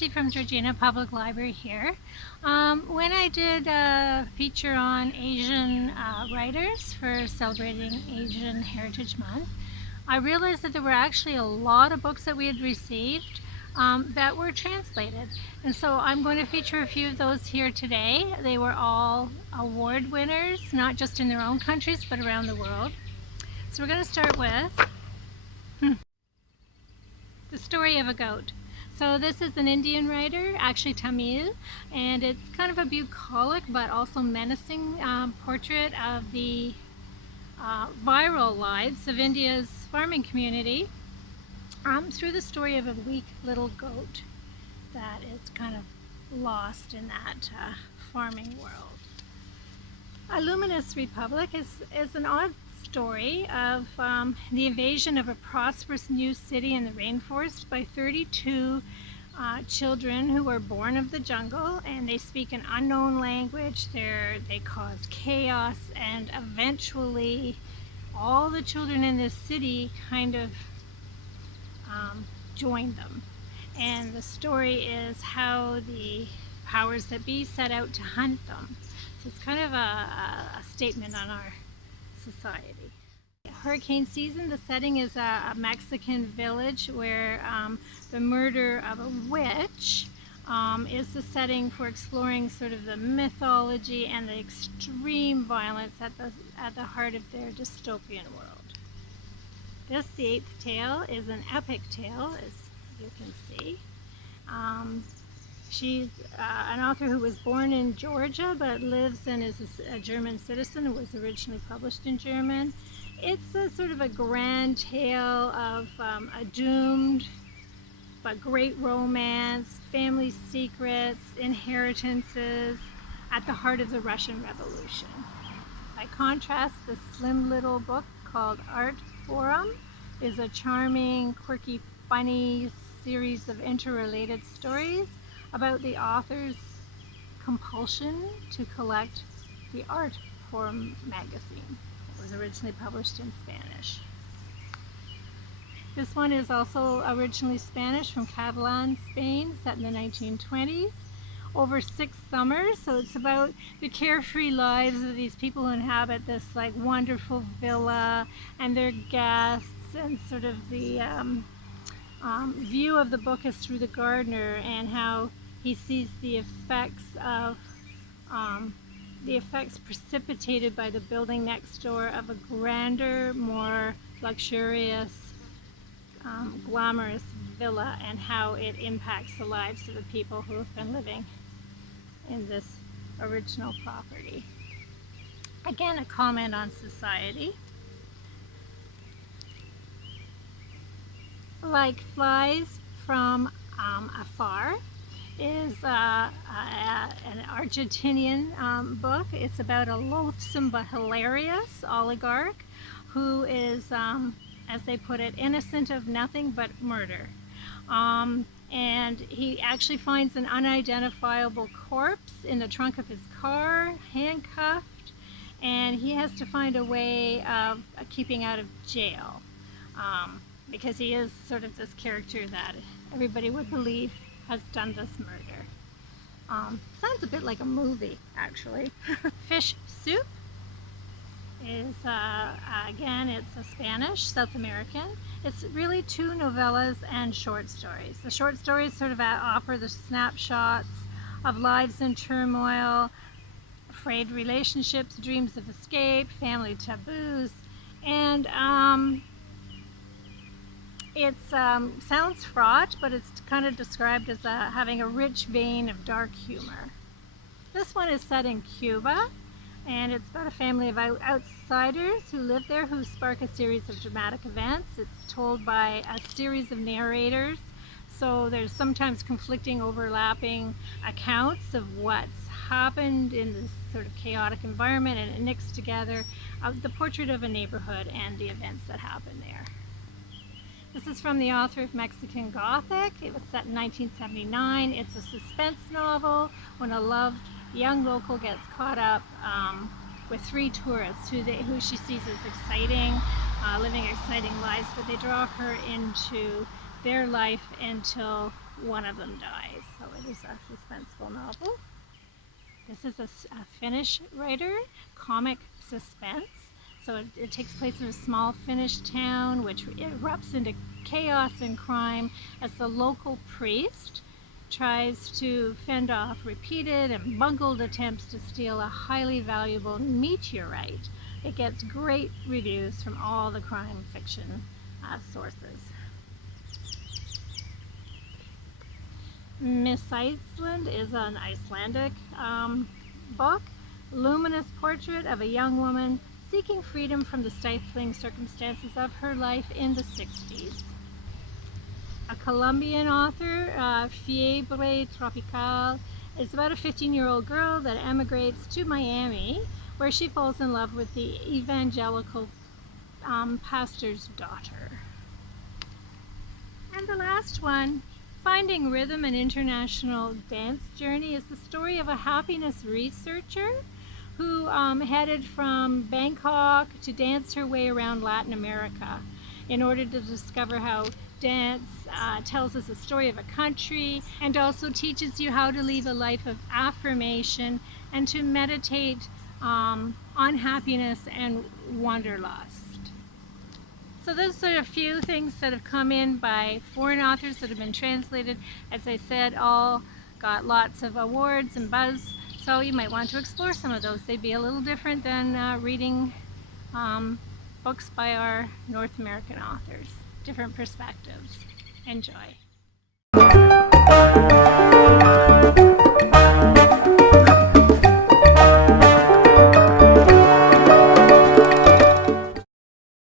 Lindsay from Georgina Public Library here. When I did a feature on Asian writers for celebrating Asian Heritage Month, I realized that there were actually a lot of books that we had received that were translated. And so I'm going to feature a few of those here today. They were all award winners, not just in their own countries, but around the world. So we're going to start with The Story of a Goat. So this is an Indian writer, actually Tamil, and it's kind of a bucolic but also menacing portrait of the viral lives of India's farming community through the story of a weak little goat that is kind of lost in that farming world. A Luminous Republic is an odd story of the invasion of a prosperous new city in the rainforest by 32 children who were born of the jungle, and they speak an unknown language. They cause chaos, and eventually all the children in this city kind of join them. And the story is how the powers that be set out to hunt them. So it's kind of a statement on our society. Hurricane season, the setting is a Mexican village where the murder of a witch is the setting for exploring sort of the mythology and the extreme violence at the heart of their dystopian world. This, the eighth tale, is an epic tale, as you can see. She's an author who was born in Georgia but lives and is a German citizen who was originally published in German. It's a sort of a grand tale of a doomed but great romance, family secrets, inheritances at the heart of the Russian Revolution. By contrast, the slim little book called Artforum is a charming, quirky, funny series of interrelated stories about the author's compulsion to collect the Artforum magazine. It was originally published in Spanish. This one is also originally Spanish from Catalan, Spain, set in the 1920s, over 6 summers. So it's about the carefree lives of these people who inhabit this like wonderful villa and their guests, and sort of the view of the book is through the gardener and how he sees the effects precipitated by the building next door of a grander, more luxurious, glamorous villa, and how it impacts the lives of the people who have been living in this original property. Again, a comment on society. Like Flies from Afar is an Argentinian book. It's about a loathsome but hilarious oligarch who is, as they put it, innocent of nothing but murder. And he actually finds an unidentifiable corpse in the trunk of his car, handcuffed, and he has to find a way of keeping out of jail. Because he is sort of this character that everybody would believe has done this murder. Sounds a bit like a movie, actually. Fish Soup is, again, it's a Spanish, South American. It's really 2 novellas and short stories. The short stories sort of offer the snapshots of lives in turmoil, frayed relationships, dreams of escape, family taboos, and it sounds fraught, but it's kind of described as having a rich vein of dark humor. This one is set in Cuba, and it's about a family of outsiders who live there who spark a series of dramatic events. It's told by a series of narrators, so there's sometimes conflicting, overlapping accounts of what's happened in this sort of chaotic environment, and it knits together the portrait of a neighborhood and the events that happen there. This is from the author of Mexican Gothic. It was set in 1979. It's a suspense novel when a loved young local gets caught up with 3 tourists who she sees as exciting, living exciting lives, but they draw her into their life until one of them dies. So it is a suspenseful novel. This is a Finnish writer, comic suspense. So it takes place in a small Finnish town which erupts into chaos and crime as the local priest tries to fend off repeated and bungled attempts to steal a highly valuable meteorite. It gets great reviews from all the crime fiction sources. Miss Iceland is an Icelandic book, luminous portrait of a young woman seeking freedom from the stifling circumstances of her life in the 60s. A Colombian author, Fiebre Tropical, is about a 15-year-old girl that emigrates to Miami, where she falls in love with the evangelical pastor's daughter. And the last one, Finding Rhythm, an International Dance Journey, is the story of a happiness researcher who headed from Bangkok to dance her way around Latin America in order to discover how dance tells us a story of a country and also teaches you how to live a life of affirmation and to meditate on happiness and wanderlust. So those are a few things that have come in by foreign authors that have been translated. As I said, all got lots of awards and buzz, so you might want to explore some of those. They'd be a little different than reading books by our North American authors. Different perspectives. Enjoy.